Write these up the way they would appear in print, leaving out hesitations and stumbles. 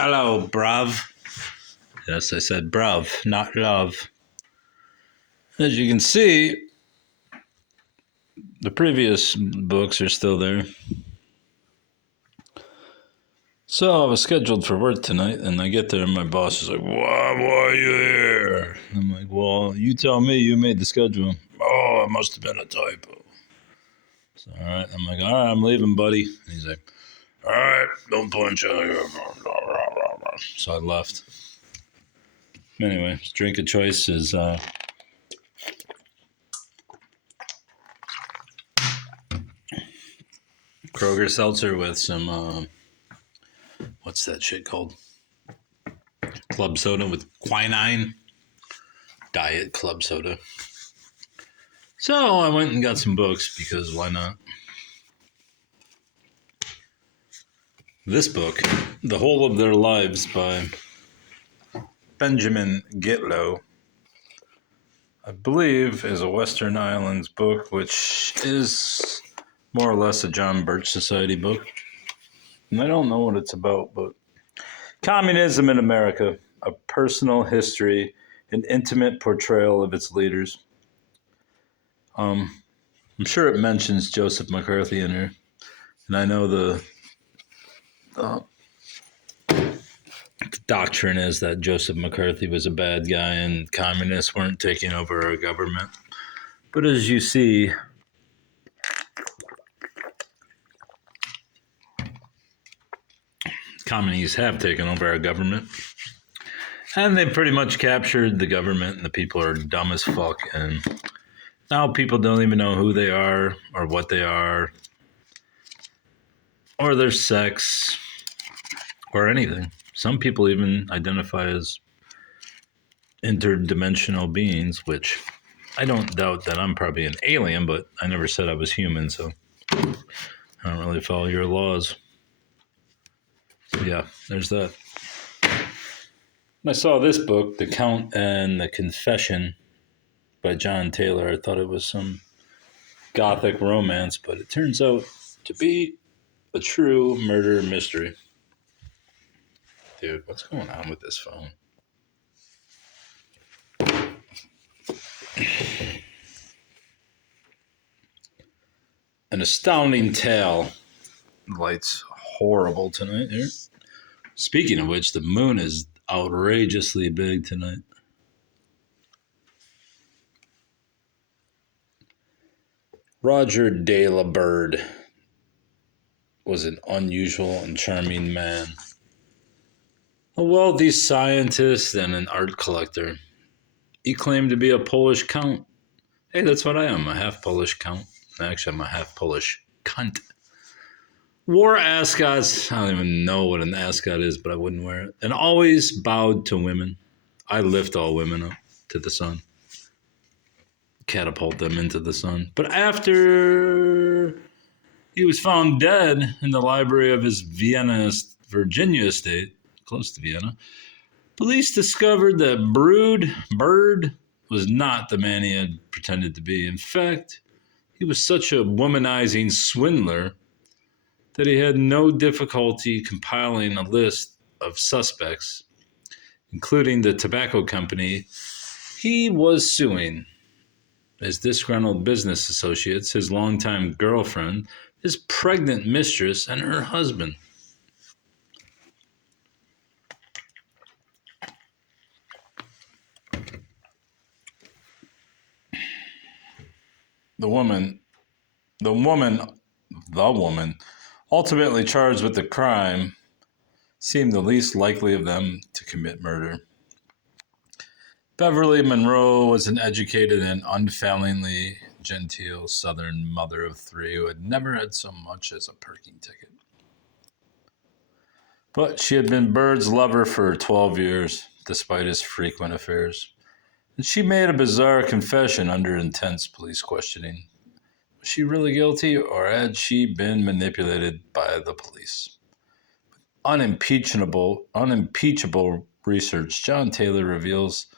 Hello, bruv. Yes, I said bruv, not love. As you can see, the previous books are still there. So I was scheduled for work tonight, and I get there, and my boss is like, "Why are you here?" I'm like, "Well, you tell me. You made the schedule." "Oh, it must have been a typo." So, all right. I'm like, "All right, I'm leaving, buddy." And he's like, "All right, don't punch out." So I left. Anyway, drink of choice is Kroger seltzer with some what's that shit called? Club soda with quinine. Diet club soda. So I went and got some books because why not? This book, The Whole of Their Lives by Benjamin Gitlow, I believe is a Western Islands book, which is more or less a John Birch Society book. And I don't know what it's about, but communism in America, a personal history, an intimate portrayal of its leaders. I'm sure it mentions Joseph McCarthy in here, and I know the doctrine is that Joseph McCarthy was a bad guy and communists weren't taking over our government. But as you see, communists have taken over our government. And they pretty much captured the government, and the people are dumb as fuck. And now people don't even know who they are or what they are or their sex or anything. Some people even identify as interdimensional beings, which I don't doubt that I'm probably an alien, but I never said I was human, so I don't really follow your laws. So yeah, there's that. When I saw this book, The Count and the Confession by John Taylor, I thought it was some gothic romance, but it turns out to be a true murder mystery. Dude, what's going on with this phone? An astounding tale. The light's horrible tonight here. Speaking of which, the moon is outrageously big tonight. Roger de la Bird was an unusual and charming man. A wealthy scientist and an art collector. He claimed to be a Polish count. Hey, that's what I am, a half Polish count. Actually, I'm a half Polish cunt. Wore ascots. I don't even know what an ascot is, but I wouldn't wear it. And always bowed to women. I lift all women up to the sun. Catapult them into the sun. But after he was found dead in the library of his Virginia estate, close to Vienna, police discovered that Bird was not the man he had pretended to be. In fact, he was such a womanizing swindler that he had no difficulty compiling a list of suspects, including the tobacco company he was suing, his disgruntled business associates, his longtime girlfriend, his pregnant mistress, and her husband. The woman ultimately charged with the crime seemed the least likely of them to commit murder. Beverly Monroe was an educated and unfailingly genteel Southern mother of three who had never had so much as a parking ticket. But she had been Bird's lover for 12 years, despite his frequent affairs. And she made a bizarre confession under intense police questioning. Was she really guilty, or had she been manipulated by the police? Unimpeachable research, John Taylor reveals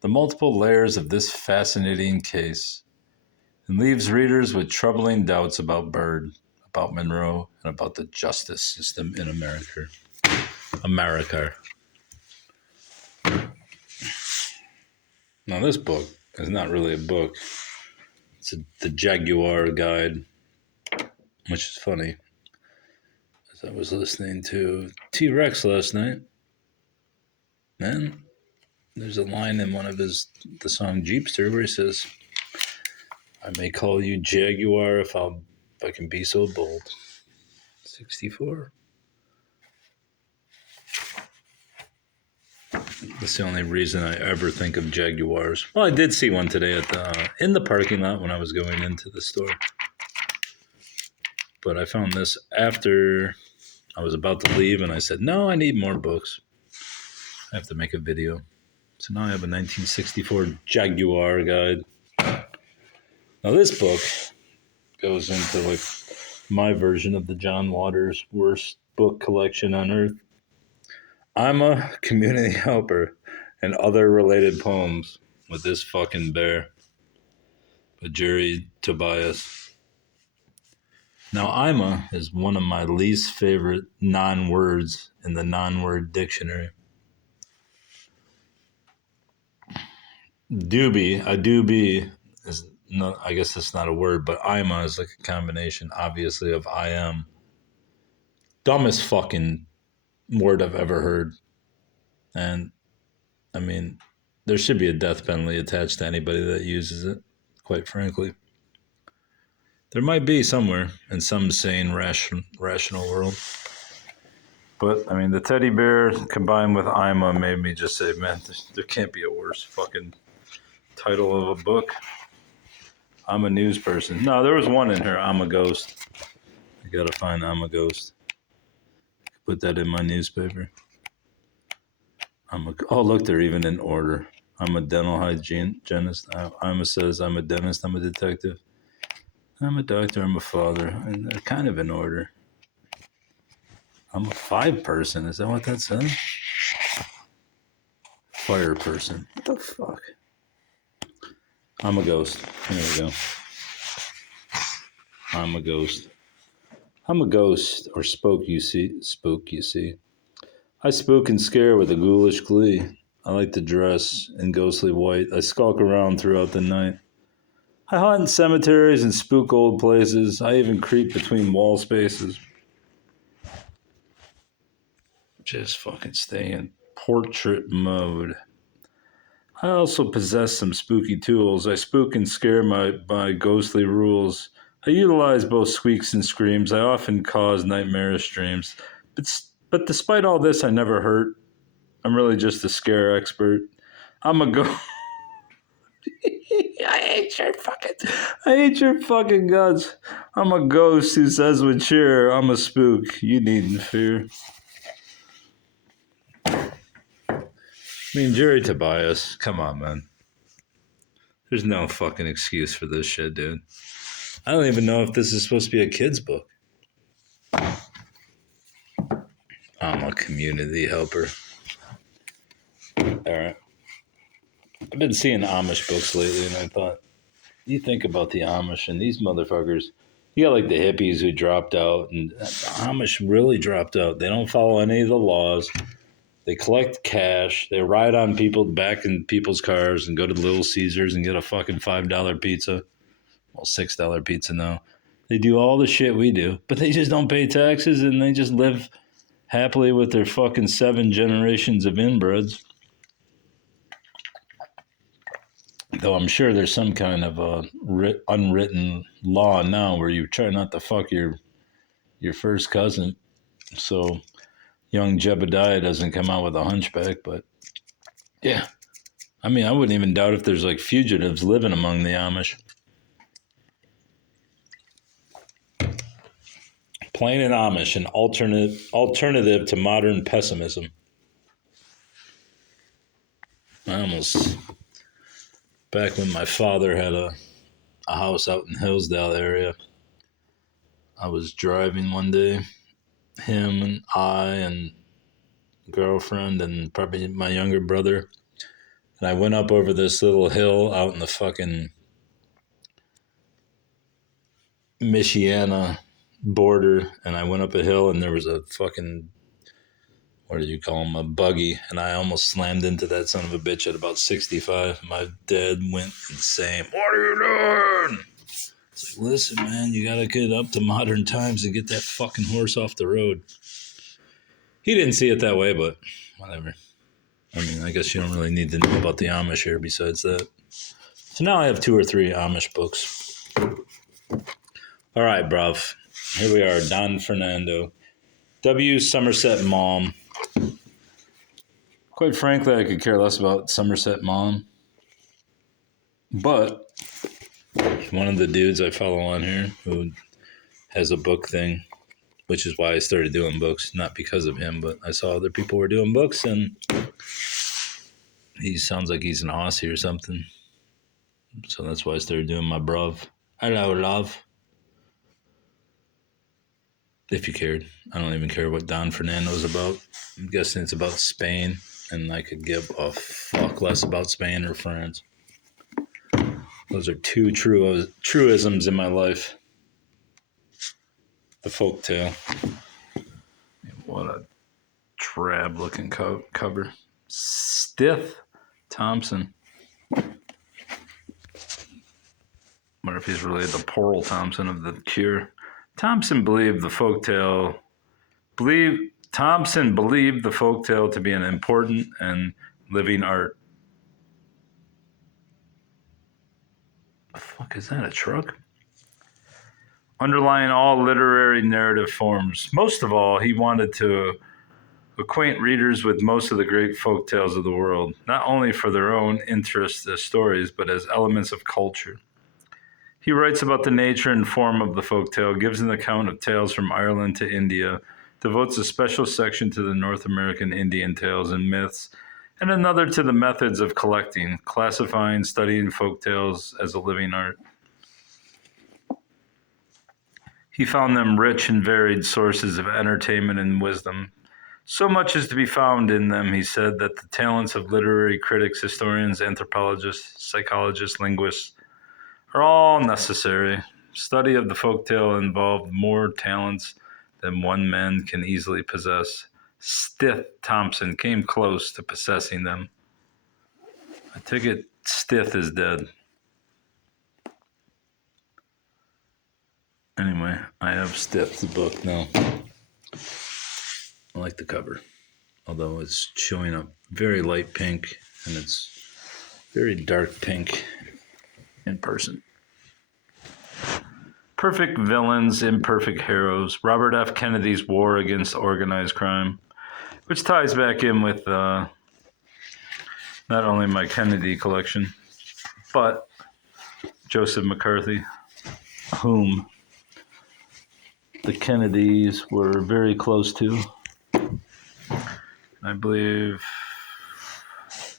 the multiple layers of this fascinating case and leaves readers with troubling doubts about Bird, about Monroe, and about the justice system in America. America. Now, this book is not really a book. It's the Jaguar Guide, which is funny. As I was listening to T-Rex last night, and there's a line in one of the song Jeepster where he says, I may call you Jaguar if I can be so bold. 64. That's the only reason I ever think of Jaguars. Well, I did see one today in the parking lot when I was going into the store. But I found this after I was about to leave, and I said, no, I need more books. I have to make a video. So now I have a 1964 Jaguar Guide. Now this book goes into like my version of the John Waters' worst book collection on earth. I'm a community helper and other related poems with this fucking bear by Jerry Tobias. Now, Ima is one of my least favorite non-words in the non-word dictionary. A doobie is no, I guess that's not a word, but Ima is like a combination, obviously, of I am. Dumbest fucking word I've ever heard. And, I mean, there should be a death penalty attached to anybody that uses it, quite frankly. There might be somewhere in some sane, rational world. But, I mean, the teddy bear combined with Ima made me just say, man, there can't be a worse fucking title of a book. I'm a news person. No, there was one in here, I'm a ghost. I gotta find I'm a ghost. Put that in my newspaper. Oh, look, they're even in order. I'm a dental hygienist. Ima says I'm a dentist, I'm a detective. I'm a doctor, I'm a father. And they're kind of in order. I'm a 5 person. Is that what that says? Fire person. What the fuck? I'm a ghost. There we go. I'm a ghost. I'm a ghost, or spook, you see. Spook, you see. I spook and scare with a ghoulish glee. I like to dress in ghostly white. I skulk around throughout the night. I haunt in cemeteries and spook old places. I even creep between wall spaces. Just fucking stay in portrait mode. I also possess some spooky tools. I spook and scare by ghostly rules. I utilize both squeaks and screams. I often cause nightmarish dreams. But despite all this, I never hurt. I'm really just a scare expert. I'm a ghost. I hate your fucking guts. I'm a ghost who says with cheer, I'm a spook. You needn't fear. I mean, Jerry Tobias, come on, man. There's no fucking excuse for this shit, dude. I don't even know if this is supposed to be a kid's book. I'm a community helper. All right. I've been seeing Amish books lately, and I thought, you think about the Amish and these motherfuckers. You got like the hippies who dropped out, and the Amish really dropped out. They don't follow any of the laws. They collect cash. They ride on people back in people's cars and go to Little Caesars and get a fucking $5 pizza. Well, $6 pizza now. They do all the shit we do, but they just don't pay taxes and they just live happily with their fucking 7 generations of inbreds. Though I'm sure there's some kind of unwritten law now where you try not to fuck your first cousin, so young Jebediah doesn't come out with a hunchback. But yeah, I mean, I wouldn't even doubt if there's like fugitives living among the Amish. Plain and Amish, an alternative to modern pessimism. Back when my father had a house out in Hillsdale area, I was driving one day, him and I and girlfriend and probably my younger brother, and I went up over this little hill out in the fucking Michiana border, and I went up a hill and there was a fucking what do you call them, a buggy, and I almost slammed into that son of a bitch at about 65. My dad went insane. What are you doing? It's like, listen, man, you gotta get up to modern times and get that fucking horse off the road. He didn't see it that way, but whatever. I mean, I guess you don't really need to know about the Amish here besides that. So now I have 2 or 3 Amish books. All right, bruv. Here we are, Don Fernando. W. Somerset Maugham. Quite frankly, I could care less about Somerset Maugham. But one of the dudes I follow on here who has a book thing, which is why I started doing books, not because of him, but I saw other people were doing books, and he sounds like he's an Aussie or something. So that's why I started doing my bruv. Hello, love. If you cared. I don't even care what Don Fernando's about. I'm guessing it's about Spain, and I could give a fuck less about Spain or France. Those are 2 truisms in my life. The folktale. What a drab-looking cover. Stith Thompson. Wonder if he's related to Pearl Thompson of The Cure. Thompson believed the folktale to be an important and living art. The fuck is that, a truck? Underlying all literary narrative forms. Most of all, he wanted to acquaint readers with most of the great folk tales of the world, not only for their own interest as stories, but as elements of culture. He writes about the nature and form of the folk tale, gives an account of tales from Ireland to India, devotes a special section to the North American Indian tales and myths, and another to the methods of collecting, classifying, studying folk tales as a living art. He found them rich and varied sources of entertainment and wisdom. So much is to be found in them, he said, that the talents of literary critics, historians, anthropologists, psychologists, linguists are all necessary. Study of the folktale involved more talents than one man can easily possess. Stith Thompson came close to possessing them. I take it Stith is dead. Anyway, I have Stith's book now. I like the cover, although it's showing up very light pink and it's very dark pink in person. Perfect villains, imperfect heroes. Robert F. Kennedy's war against organized crime, which ties back in with not only my Kennedy collection, but Joseph McCarthy, whom the Kennedys were very close to. I believe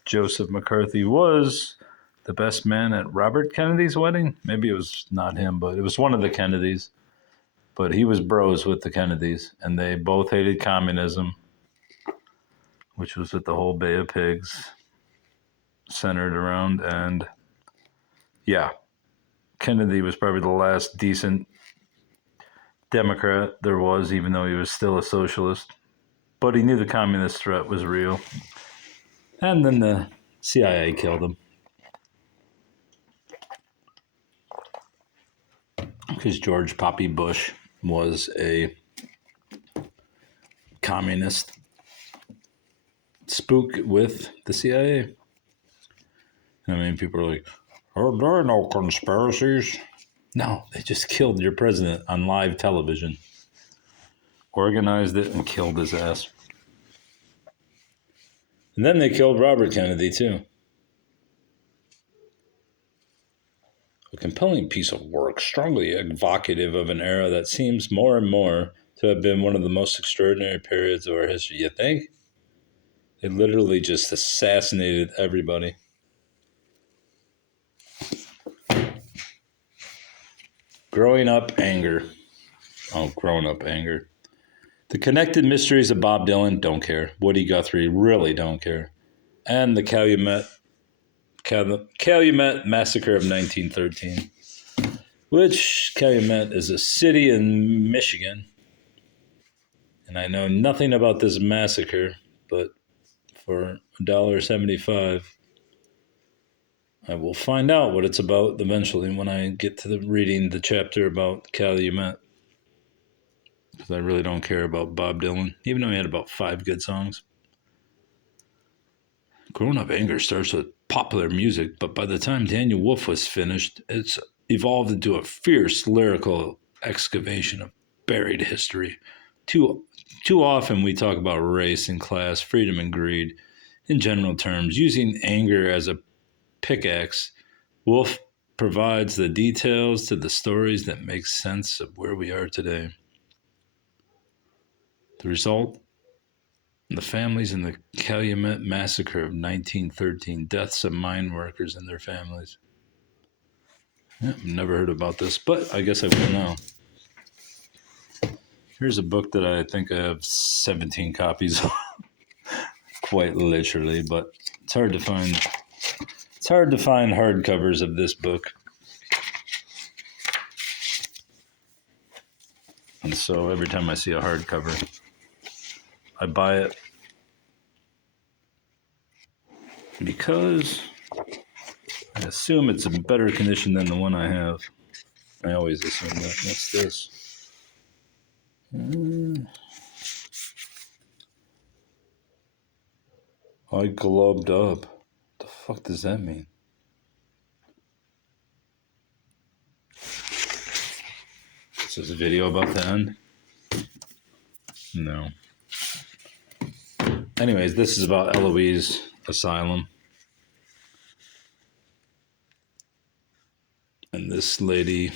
Joseph McCarthy was the best man at Robert Kennedy's wedding. Maybe it was not him, but it was one of the Kennedys. But he was bros with the Kennedys, and they both hated communism, which was what the whole Bay of Pigs centered around. And yeah, Kennedy was probably the last decent Democrat there was, even though he was still a socialist. But he knew the communist threat was real. And then the CIA killed him. Because George Poppy Bush was a communist spook with the CIA. I mean, people are like, oh, there are no conspiracies. No, they just killed your president on live television. Organized it and killed his ass. And then they killed Robert Kennedy, too. A compelling piece of work, strongly evocative of an era that seems more and more to have been one of the most extraordinary periods of our history. You think? They literally just assassinated everybody. Growing Up Anger. Oh, Grown Up Anger. The Connected Mysteries of Bob Dylan, don't care. Woody Guthrie, really don't care. And the Calumet Massacre of 1913, which Calumet is a city in Michigan. And I know nothing about this massacre, but for $1.75, I will find out what it's about eventually when I get to reading the chapter about Calumet. Because I really don't care about Bob Dylan, even though he had about 5 good songs. Grown Up Anger starts with popular music, but by the time Daniel Wolfe was finished, it's evolved into a fierce lyrical excavation of buried history. Too often we talk about race and class, freedom and greed in general terms, using anger as a pickaxe. Wolfe provides the details to the stories that make sense of where we are today. The result? The families in the Calumet Massacre of 1913, deaths of mine workers and their families. Yeah, I've never heard about this, but I guess I will now. Here's a book that I think I have 17 copies of, quite literally, but it's hard to find. It's hard to find hardcovers of this book. And so every time I see a hardcover, I buy it because I assume it's in better condition than the one I have. I always assume that. What's this? I gloved up. What the fuck does that mean? Is this a video about the end? No. Anyways, this is about Eloise Asylum. And this lady,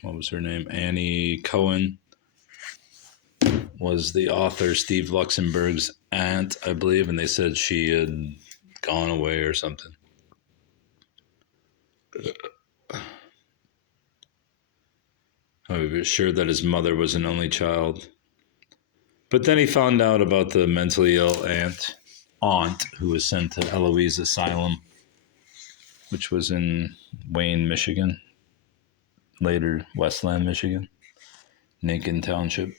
what was her name? Annie Cohen, was the author Steve Luxemburg's aunt, I believe, and they said she had gone away or something. I was sure that his mother was an only child. But then he found out about the mentally ill aunt who was sent to Eloise Asylum, which was in Wayne, Michigan, later Westland, Michigan, Lincoln Township.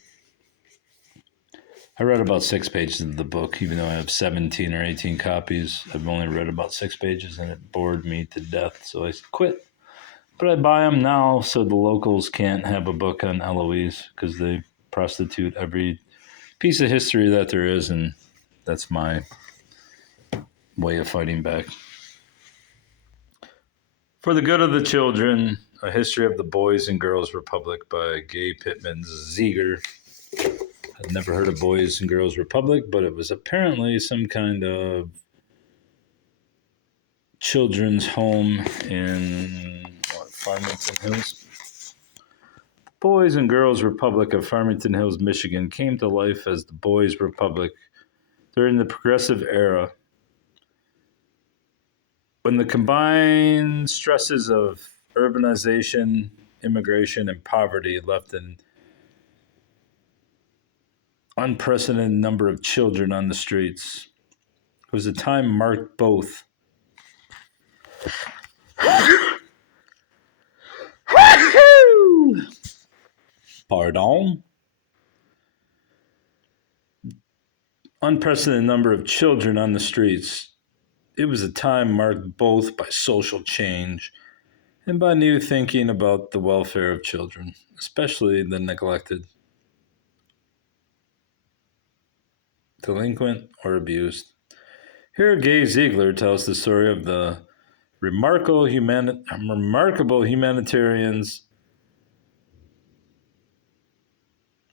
I read about 6 pages of the book, even though I have 17 or 18 copies. I've only read about 6 pages, and it bored me to death, so I quit. But I buy them now so the locals can't have a book on Eloise, because they prostitute every piece of history that there is, and that's my way of fighting back. For the Good of the Children, A History of the Boys and Girls Republic by Gay Pittman Ziegler. I'd never heard of Boys and Girls Republic, but it was apparently some kind of children's home in Farmington Hills. Boys and Girls Republic of Farmington Hills, Michigan came to life as the Boys Republic during the Progressive Era, when the combined stresses of urbanization, immigration, and poverty left an unprecedented number of children on the streets. It was a time marked both unprecedented number of children on the streets. It was a time marked both by social change and by new thinking about the welfare of children, especially the neglected, delinquent, or abused. Here, Gay Ziegler tells the story of the remarkable humanitarians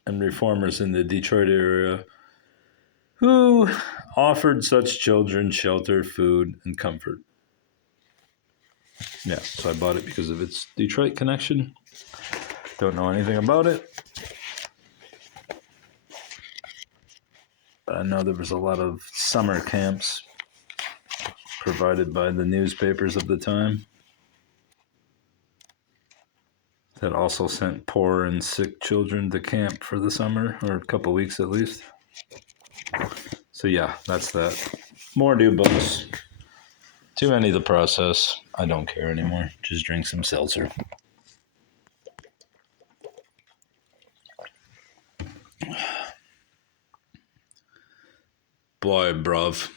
and reformers in the Detroit area who offered such children shelter, food, and comfort. Yeah, so I bought it because of its Detroit connection. Don't know anything about it. But I know there was a lot of summer camps provided by the newspapers of the time that also sent poor and sick children to camp for the summer, or a couple weeks at least. So yeah, that's that. More new books. Too many to process. I don't care anymore. Just drink some seltzer. Boy, bruv.